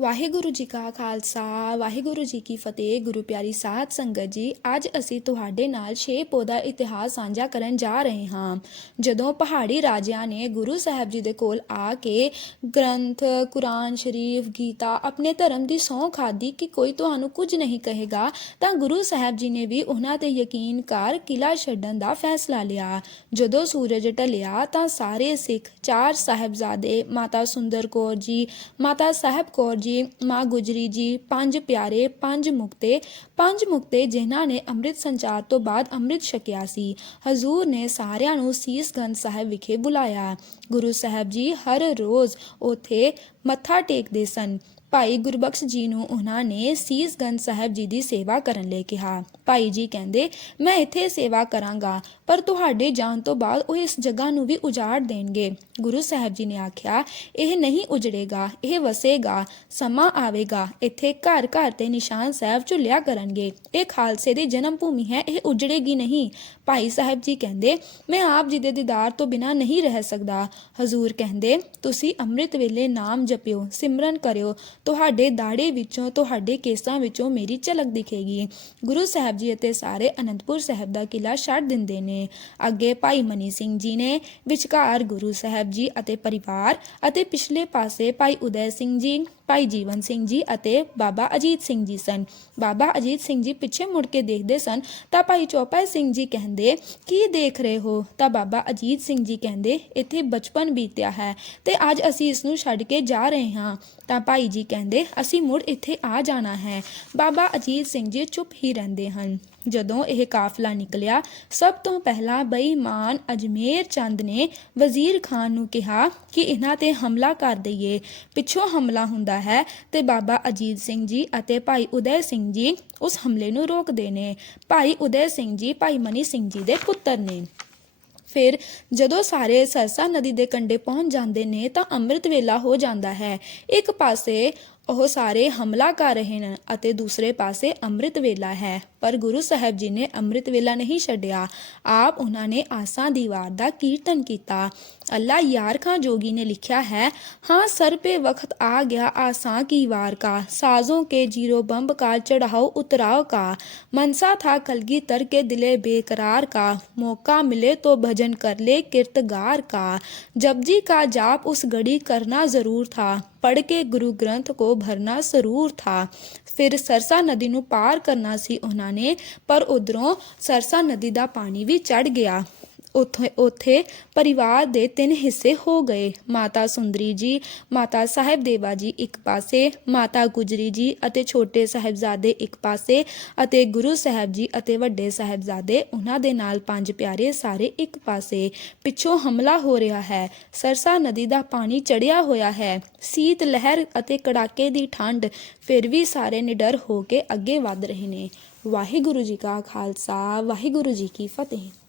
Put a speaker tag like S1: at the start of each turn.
S1: ਵਾਹਿਗੁਰੂ ਜੀ ਕਾ ਖਾਲਸਾ, ਵਾਹਿਗੁਰੂ ਜੀ ਕੀ ਫਤਿਹ, ਗੁਰੂ ਪਿਆਰੀ ਸਾਧ ਸੰਗਤ ਜੀ। ਅੱਜ ਅਸੀਂ ਤੁਹਾਡੇ ਨਾਲ ਛੇ ਪੌਦਾ ਇਤਿਹਾਸ ਸਾਂਝਾ ਕਰਨ ਜਾ ਰਹੇ ਹਾਂ। ਜਦੋਂ ਪਹਾੜੀ ਰਾਜਿਆਂ ਨੇ ਗੁਰੂ ਸਾਹਿਬ ਜੀ ਦੇ ਕੋਲ ਆ ਕੇ ਗ੍ਰੰਥ, ਕੁਰਾਨ ਸ਼ਰੀਫ, ਗੀਤਾ ਆਪਣੇ ਧਰਮ ਦੀ ਸਹੁੰ ਖਾਦੀ ਕਿ ਕੋਈ ਤੁਹਾਨੂੰ ਕੁਝ ਨਹੀਂ ਕਹੇਗਾ, ਤਾਂ ਗੁਰੂ ਸਾਹਿਬ ਜੀ ਨੇ ਵੀ ਉਹਨਾਂ ਤੇ ਯਕੀਨ ਕਰ ਕਿਲਾ ਛੱਡਣ ਦਾ ਫੈਸਲਾ ਲਿਆ। ਜਦੋਂ ਸੂਰਜ ਢਲਿਆ ਤਾਂ ਸਾਰੇ ਸਿੱਖ ਚਾਰ ਸਾਹਿਬਜ਼ਾਦੇ, ਮਾਤਾ ਸੁੰਦਰ ਕੌਰ ਜੀ, ਮਾਤਾ ਸਾਹਿਬ ਕੌਰ ਜੀ ਮਾਂ ਗੁਜਰੀ ਜੀ, ਪੰਜ ਪਿਆਰੇ, ਪੰਜ ਮੁਕਤੇ ਪੰਜ ਮੁਕਤੇ ਜਿਨ੍ਹਾਂ ਨੇ ਅੰਮ੍ਰਿਤ ਸੰਚਾਰ ਤੋਂ ਬਾਅਦ ਅੰਮ੍ਰਿਤ ਛਕਿਆ ਸੀ। ਹਜ਼ੂਰ ਨੇ ਸਾਰਿਆਂ ਨੂੰ ਸੀਸਗੰਜ ਸਾਹਿਬ ਵਿਖੇ ਬੁਲਾਇਆ। ਗੁਰੂ ਸਾਹਿਬ ਜੀ ਹਰ ਰੋਜ਼ ਉਥੇ ਮੱਥਾ ਟੇਕਦੇ ਸਨ। ਭਾਈ ਗੁਰਬਖਸ਼ ਜੀ ਨੂੰ ਉਹਨਾਂ ਨੇ ਸੀਸਗੰਜ ਸਾਹਿਬ ਜੀ ਦੀ ਸੇਵਾ ਕਰਨ ਲਈ ਕਿਹਾ। ਭਾਈ ਜੀ ਕਹਿੰਦੇ, ਮੈਂ ਇੱਥੇ ਸੇਵਾ ਕਰਾਂਗਾ, ਪਰ ਤੁਹਾਡੇ ਜਾਣ ਤੋਂ ਬਾਅਦ ਉਹ ਇਸ ਜਗ੍ਹਾ ਨੂੰ ਵੀ ਉਜਾੜ ਦੇਣਗੇ। ਗੁਰੂ ਸਾਹਿਬ ਜੀ ਨੇ ਆਖਿਆ, ਇਹ ਨਹੀਂ ਉਜੜੇਗਾ, ਇਹ ਵਸੇਗਾ, ਸਮਾਂ ਆਵੇਗਾ, ਇੱਥੇ ਘਰ ਘਰ ਤੇ ਨਿਸ਼ਾਨ ਸਾਹਿਬ ਝੁੱਲਿਆ ਕਰਨਗੇ। ਇਹ ਖਾਲਸੇ ਦੀ ਜਨਮ ਭੂਮੀ ਹੈ, ਇਹ ਉਜੜੇਗੀ ਨਹੀਂ। ਭਾਈ ਸਾਹਿਬ ਜੀ ਕਹਿੰਦੇ, ਮੈਂ ਆਪ ਜੀ ਦੇ ਦੀਦਾਰ ਤੋਂ ਬਿਨਾ ਨਹੀਂ ਰਹਿ ਸਕਦਾ। ਹਜ਼ੂਰ ਕਹਿੰਦੇ, ਤੁਸੀਂ ਅੰਮ੍ਰਿਤ ਵੇਲੇ ਨਾਮ ਜਪਿਓ, ਸਿਮਰਨ ਕਰਿਓ ਤੁਹਾਡੇ ਦਾੜੇ ਵਿੱਚੋਂ, ਤੁਹਾਡੇ ਕੇਸਾਂ ਵਿੱਚੋਂ ਮੇਰੀ ਝਲਕ ਦਿਖੇਗੀ। ਗੁਰੂ ਸਾਹਿਬ ਜੀ ਅਤੇ ਸਾਰੇ ਅਨੰਦਪੁਰ ਸਾਹਿਬ ਦਾ ਕਿਲਾ ਛੱਡ ਦਿੰਦੇ ਨੇ। ਅੱਗੇ ਭਾਈ ਮਨੀ ਸਿੰਘ ਜੀ ਨੇ ਵਿਚਕਾਰ ਗੁਰੂ ਸਾਹਿਬ ਜੀ ਅਤੇ ਪਰਿਵਾਰ ਅਤੇ ਪਿਛਲੇ ਪਾਸੇ ਭਾਈ ਉਦੈ ਸਿੰਘ ਜੀ, ਭਾਈ ਜੀਵਨ ਸਿੰਘ ਜੀ ਅਤੇ ਬਾਬਾ ਅਜੀਤ ਸਿੰਘ ਜੀ ਸਨ। ਬਾਬਾ ਅਜੀਤ ਸਿੰਘ ਜੀ ਪਿੱਛੇ ਮੁੜ ਕੇ ਦੇਖਦੇ ਸਨ ਤਾਂ ਭਾਈ ਚੌਪਾ ਸਿੰਘ ਜੀ ਕਹਿੰਦੇ, ਕੀ ਦੇਖ ਰਹੇ ਹੋ? ਤਾਂ ਬਾਬਾ ਅਜੀਤ ਸਿੰਘ ਜੀ ਕਹਿੰਦੇ, ਇੱਥੇ ਬਚਪਨ ਬੀਤਿਆ ਹੈ ਤੇ ਅੱਜ ਅਸੀਂ ਇਸ ਨੂੰ ਛੱਡ ਕੇ ਜਾ ਰਹੇ ਹਾਂ। ਤਾਂ ਭਾਈ ਜੀ ਕਹਿੰਦੇ, ਅਸੀਂ ਮੁੜ ਇੱਥੇ ਆ ਜਾਣਾ ਹੈ। ਬਾਬਾ ਅਜੀਤ ਸਿੰਘ ਜੀ ਚੁੱਪ ਹੀ ਰਹਿੰਦੇ ਹਨ। ਜਦੋਂ ਇਹ ਕਾਫਲਾ ਨਿਕਲਿਆ, ਸਭ ਤੋਂ ਪਹਿਲਾਂ ਬੇਈਮਾਨ ਅਜਮੇਰ ਚੰਦ ਨੇ ਵਜ਼ੀਰ ਖਾਨ ਨੂੰ ਕਿਹਾ ਕਿ ਇਹਨਾਂ ਤੇ ਹਮਲਾ ਕਰ ਦਈਏ। ਪਿੱਛੋਂ ਹਮਲਾ ਹੁੰਦਾ ਹੈ ਤੇ ਬਾਬਾ ਅਜੀਤ ਸਿੰਘ ਜੀ ਅਤੇ ਭਾਈ ਉਦੈ ਸਿੰਘ ਜੀ ਉਸ ਹਮਲੇ ਨੂੰ ਰੋਕਦੇ ਨੇ। ਭਾਈ ਉਦੈ ਸਿੰਘ ਜੀ, ਭਾਈ ਮਨੀ ਸਿੰਘ ਜੀ ਦੇ ਪੁੱਤਰ ਨੇ। ਫਿਰ ਜਦੋਂ ਸਾਰੇ ਸਰਸਾ ਨਦੀ ਦੇ ਕੰਢੇ ਪਹੁੰਚ ਜਾਂਦੇ ਨੇ ਤਾਂ ਅੰਮ੍ਰਿਤ ਵੇਲਾ ਹੋ ਜਾਂਦਾ ਹੈ। ਇੱਕ ਪਾਸੇ ਉਹ ਸਾਰੇ ਹਮਲਾ ਕਰ ਰਹੇ ਨੇ ਅਤੇ ਦੂਸਰੇ ਪਾਸੇ ਅੰਮ੍ਰਿਤ ਵੇਲਾ ਹੈ ਪਰ ਗੁਰੂ ਸਾਹਿਬ ਜੀ ਨੇ ਅੰਮ੍ਰਿਤ ਵੇਲਾ ਨਹੀਂ ਛੱਡਿਆ ਆਪ ਉਹਨਾਂ ਨੇ ਆਸਾਂ ਦੀ ਵਾਰ ਦਾ ਕੀਰਤਨ ਕੀਤਾ ਅੱਲਾ ਯਾਰ ਖਾਂ ਜੋਗੀ ਨੇ ਲਿਖਿਆ ਹੈ हाँ सर पे वक्त आ गया आसां की वार का साजों के जीरो बम्ब का चढ़ाओ उतराव का मनसा था कलगी तर के दिले बेकरार का मौका मिले तो भजन कर ले किरतगार का जपजी का जाप उस घड़ी करना जरूर था पढ़ के गुरु ग्रंथ को भरना जरूर था ਫਿਰ ਸਰਸਾ ਨਦੀ ਨੂੰ ਪਾਰ ਕਰਨਾ ਸੀ ਉਹਨਾਂ ਨੇ ਪਰ ਉਧਰੋਂ ਸਰਸਾ ਨਦੀ ਦਾ ਪਾਣੀ ਵੀ ਚੜ ਗਿਆ ਉੱਥੇ ਉੱਥੇ ਪਰਿਵਾਰ ਦੇ ਤਿੰਨ ਹਿੱਸੇ ਹੋ ਗਏ। ਮਾਤਾ ਸੁੰਦਰੀ ਜੀ, ਮਾਤਾ ਸਾਹਿਬ ਦੇਵਾ ਜੀ ਇੱਕ ਪਾਸੇ, ਮਾਤਾ ਗੁਜਰੀ ਜੀ ਅਤੇ ਛੋਟੇ ਸਾਹਿਬਜ਼ਾਦੇ ਇੱਕ ਪਾਸੇ ਅਤੇ ਗੁਰੂ ਸਾਹਿਬ ਜੀ ਅਤੇ ਵੱਡੇ ਸਾਹਿਬਜ਼ਾਦੇ ਉਹਨਾਂ ਦੇ ਨਾਲ ਪੰਜ ਪਿਆਰੇ ਸਾਰੇ ਇੱਕ ਪਾਸੇ। ਪਿੱਛੋਂ ਹਮਲਾ ਹੋ ਰਿਹਾ ਹੈ। ਸਰਸਾ ਨਦੀ ਦਾ ਪਾਣੀ ਚੜਿਆ ਹੋਇਆ ਹੈ। ਸੀਤ ਲਹਿਰ ਅਤੇ ਕੜਾਕੇ ਦੀ ਠੰਡ ਫਿਰ ਵੀ ਸਾਰੇ ਨਿਡਰ ਹੋ ਕੇ ਅੱਗੇ ਵੱਧ ਰਹੇ ਨੇ। ਵਾਹਿਗੁਰੂ ਜੀ ਕਾ ਖਾਲਸਾ, ਵਾਹਿਗੁਰੂ ਜੀ ਕੀ ਫਤਿਹ।